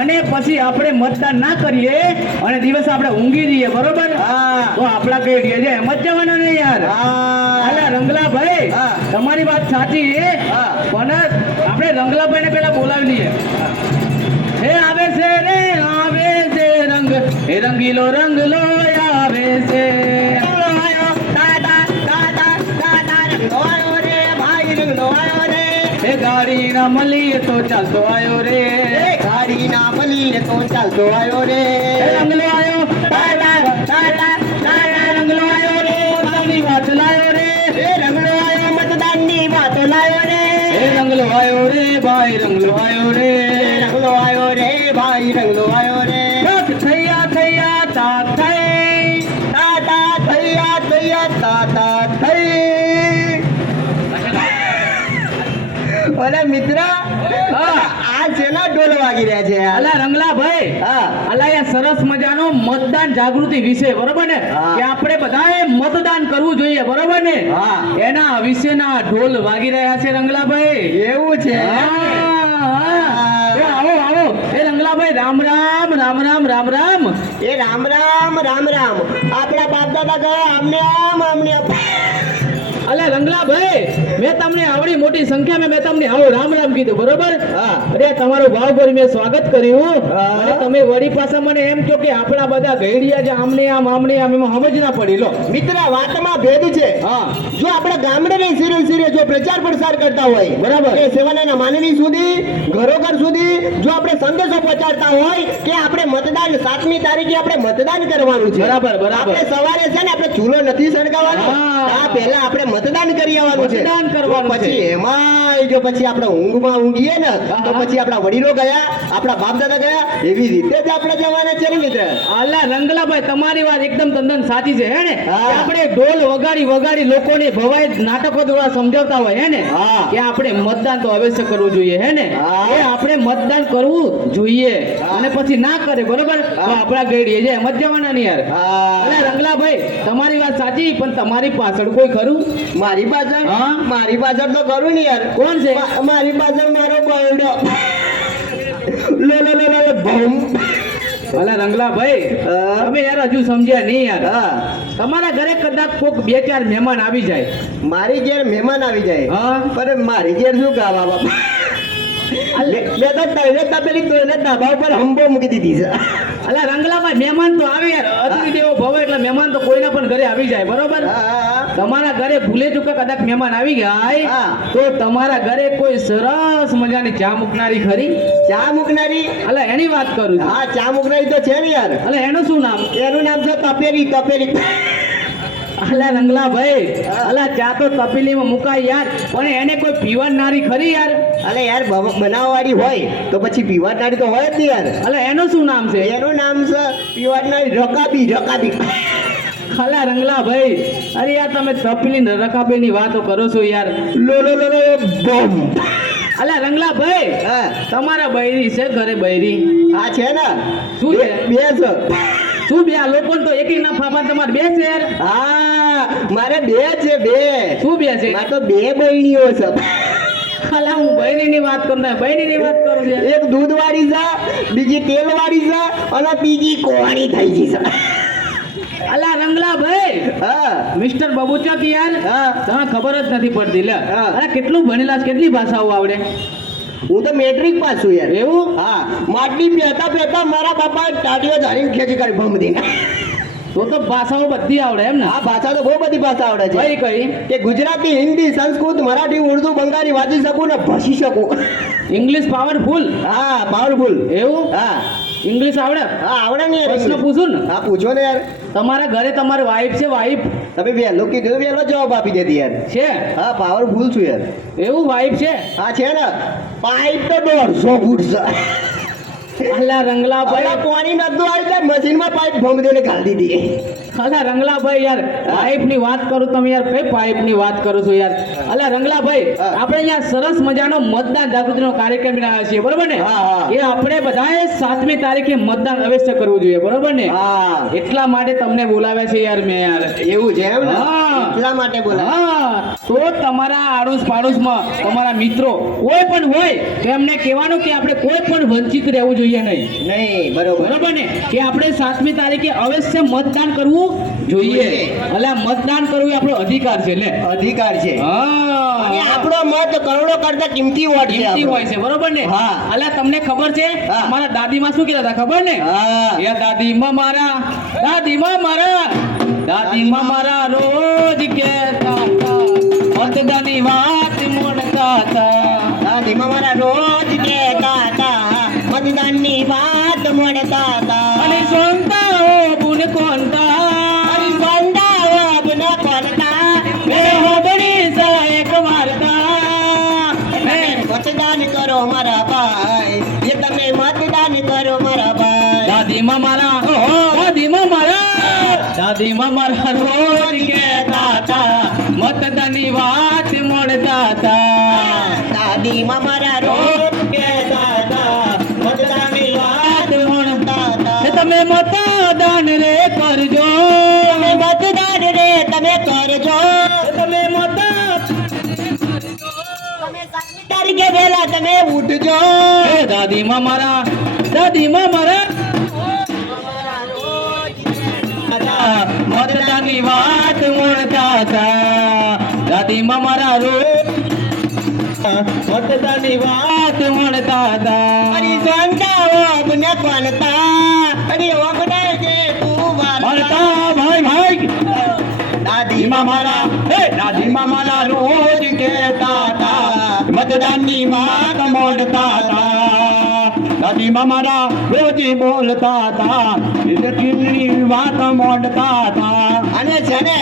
અને પછી આપણે મતદાન ના કરીએ અને દિવસ આપણે ઊંઘી જઈએ બરોબર તો આપણા કઈ રહે છે એમ જ જવાના ને યાર અલા રંગલાભાઈ તમારી વાત સાચી પણ આપણે રંગલાભાઈ ને પેલા બોલાવી લઈએ હે આવે છે રંગ એ રંગીલો રંગલો આવે છે ગાડી ના મળીએ તો ચાલતો આવ્યો રે ગાડી ના મળીએ તો ચાલતો આવ્યો રે રંગલો આવ્યો રંગલો આવ્યો રે મતદાનની વાત લાયો રે રંગલો આવ્યો મતદાનની વાત લાયો રે રંગલો આવ્યો રે ભાઈ રંગલો આવ્યો રે રંગલો આવ્યો રે ભાઈ રંગલો આવ્યો રે થૈયા થૈયા તા થઈ તાતા થૈયા થૈયા તાતા થઈ અરે મિત્ર આ જેના ઢોલ વાગી રહ્યા છે અલા રંગલાભાઈ અલા યાર સરસ મજાનો મતદાન જાગૃતિ વિશે બરોબર ને કે આપણે બધાએ મતદાન કરવું જોઈએ બરોબર ને એના વિશેના ઢોલ વાગી રહ્યા છે રંગલાભાઈ એવું છે આવો આવો એ રંગલાભાઈ રામ રામ રામ રામ રામ રામ એ રામ રામ રામ રામ આપણા બાપ દાદા ગયા આમને આમ અલે રંગલાભાઈ મેં તમને આવડી મોટી સંખ્યામાં મેં તમને આવો રામ રામ કીધું બરોબર અરે તમારું ભાવભરી મેં સ્વાગત કર્યું અને તમે વળી પાછા મને એમ કહો કે આપણા બધા ગઈડિયા જે આમને આમ એમાં સમજ ના પડી લો મિત્ર વાતમાં ભેદ છે જો આપણે ગામડે ની સિરે જો પ્રચાર પ્રસાર કરતા હોય બરાબર એ સેવાના માનવી સુધી ઘરોઘર સુધી જો આપણે સંદેશો પહોંચાડતા હોય કે આપણે મતદાન 7મી તારીખે આપણે મતદાન કરવાનું છે બરાબર આપણે સવારે છે ને આપણે ચૂલો નથી સળગાવવાનો આ પહેલા આપણે મતદાન કરી આવવાનું છે મતદાન કરવાનું પછી એમાં જો પછી આપણે ઊંઘમાં ઊંઘીએ ને તો પછી આપણા વડીલો ગયા આપણા બાપ દાદા ગયા એવી રીતે જ આપણે જવાના છે ને મિત્ર અલ્લા રંગલાભાઈ તમારી વાત એકદમ તદ્દન સાચી છે હે ને આપણે ઢોલ વગાડી લોકોને ભવાઈ નાટકો દ્વારા સમજાવતા હોય હે ને કે આપણે મતદાન તો અવશ્ય કરવું જોઈએ હે ને એ આપણે મતદાન કરવું જોઈએ અને પછી ના કરે બરોબર તો આપણા ગઈડીએ છે એમ જ જવાના ને યાર અલ્લા રંગલાભાઈ તમારી વાત સાચી પણ તમારી પાછળ કોઈ ખરું મારી પાછળ તો કરું ને યાર કોણ છે મારી પાછળ મારો બરડો લે ભમ અલા રંગલાભાઈ તમે યાર હજુ સમજ્યા નહીં યાર તમારા ઘરે કદાચ કોક 2-4 મહેમાન આવી જાય મારી ઘેર મહેમાન આવી જાય પણ મારી ઘેર શું ગાવા બાપા તપેલી તોયને ધાબા ઉપર હંબો મૂકી દીધી છે અલા રંગલાભાઈ મહેમાન તો આવે યાર અતિથિ દેવો ભવ એટલે મહેમાન તો કોઈના પણ ઘરે આવી જાય બરોબર તમારા ઘરે ભૂલે ચૂકે કદાચ મહેમાન આવી ગયા તો તમારા ઘરે કોઈ સરસ મજાની ચા મૂકનારી ખરી ચા મૂકનારી અલા એની વાત કરું છું હા ચા મૂકનારી તો છે ને યાર અલા એનું શું નામ એનું નામ છે તપેલી અલા રંગલાભાઈ અલા ચા તો તપેલીમાં મુકાય યાર પણ એને કોઈ પીવાનારી ખરી યાર અલે યાર બનાવવાળી હોય તો પછી પીવાનારી તો હોય જ ને યાર અલા એનું શું નામ છે એનું નામ છે પીવાનારી રકાબી અલા રંગલાભાઈ અરે યાર તમે તપેલી રકાબીની વાતો કરો છો યાર લો બોમ અલા રંગલાભાઈ તમારા બૈરી છે ઘરે બૈરી હા છે ને શું છે બે છે શું બે આ લોકો તો એક ના ફાફા તમારે બે છે યાર મારે બે છે બે શું બે છે મારે તો બે બહેણીઓ છે અલા હું બૈરીની વાત કરું ને બૈરીની વાત કરું છું એક દૂધ વાળી છે બીજી તેલ વાળી છે અને ત્રીજી કોણી થઈ ગઈ છે અલા રંગલાભાઈ મિસ્ટર બબુચક યાર તમને ખબર જ નથી પડતી લે અરે કેટલું ભણેલા છે કેટલી ભાષાઓ આવડે હું તો મેટ્રિક પાસ છું યાર એવું માટલી પહેતા મારા બાપા ટાટીઓ ધારીને ખેંચી કરી ભમદી તો ભાષાઓ બધી આવડે એમ ને ભાષા તો બહુ બધી ભાષા આવડે છે કઈ કે ગુજરાતી હિન્દી સંસ્કૃત મરાઠી ઉર્દુ બંગાળી વાંચી શકું ને ભાષી શકું ઇંગ્લિશ પાવરફુલ પાવરફુલ એવું ઇંગ્લિશ આવડે આવડે ને પ્રશ્ન પૂછું ને પૂછો ને યાર તમારા ઘરે તમારી વાઈફ છે વાઈફ તમે વહેલો કીધું વહેલો જવાબ આપી દેતી યાર છે પાવરફુલ છું યાર એવું વાઈફ છે છે ને પાઇપ તો 150 ફૂટ છે અલા રંગલાભાઈ પાણી નતું આવી મશીનમાં પાઇપ ભમ દેને ઘાલી દીધી અલા રંગલાભાઈ યાર પાઇપની વાત કરું તમે યાર કઈ પાઇપની વાત કરો છો યાર અલા રંગલાભાઈ આપણે અહીંયા સરસ મજાનો મતદાન જાગૃતિનો કાર્યક્રમ બનાવ્યો છે બરોબર ને એ આપણે બધાએ 7મી તારીખે મતદાન અવશ્ય કરવું જોઈએ બરોબર ને એટલા માટે તમને બોલાવ્યા છે યાર મેં યાર એવું છે એમ ને? હા. એટલા માટે બોલા હા તો તમારા આડોશ પાડોશમાં તમારા મિત્રો કોઈ પણ હોય તો એમને કહેવાનું કે આપણે કોઈ પણ વંચિત રહેવું જોઈએ નહીં નહીં બરોબર બરોબર ને કે આપણે 7મી તારીખે અવશ્ય મતદાન કરવું જોઈએ એટલે મતદાન કરવું એ આપણો અધિકાર છે લે અધિકાર છે અને હા આપણો મત કરોડો કરતા કિંમતી વોટ છે કિંમતી આપણો. હોય છે બરોબર ને હા. અલા તમને ખબર છે હા. મારા દાદીમાં શું કહેતા હતા ખબર ને હા એ દાદીમાં મારા રોજ કહેતા હતા મતદાનની વાત મોડતા હતા દાદીમાં મારા રોજ કહેતા હતા મતદાનની વાત મળતા હતા અને સોનતા હો બુન કોનતા અને બંધાઓ બને કોલતા મે હોબડી સા એક વાર્તા તમે મતદાન કરો મારા ભાઈ એ તમે મતદાન કરો મારા ભાઈ દાદીમાં મારા રોજ કહેતા હતા મતદાનની વાત મોડતા હતા દાદીમાં મારા રોજ કહેતા હતા મતદાનની વાત મળતા હતા તમે મતદાન રે કરજો તમે મતદાન રે તમે કરજો તમે મતદાન તમે 7મી તારીખે વહેલા તમે ઉઠજો દાદીમાં મારા મતદાનની વાત મળતા હતા દાદીમાં મારા રોજ મતદાનની વાત મળતા હતા અરે સંતાઓ બને કોલતા અરે ઓગણે જે તું વાર્તા મળતા ભાઈ દાદીમાં મારા દાદીમાં મારા રોજ કહેતા હતા મતદાનની વાત મોડતા હતા દાદીમાં મારા રોજ બોલતા હતા ચૂંટણી વાત મોડતા હતા અને છે ને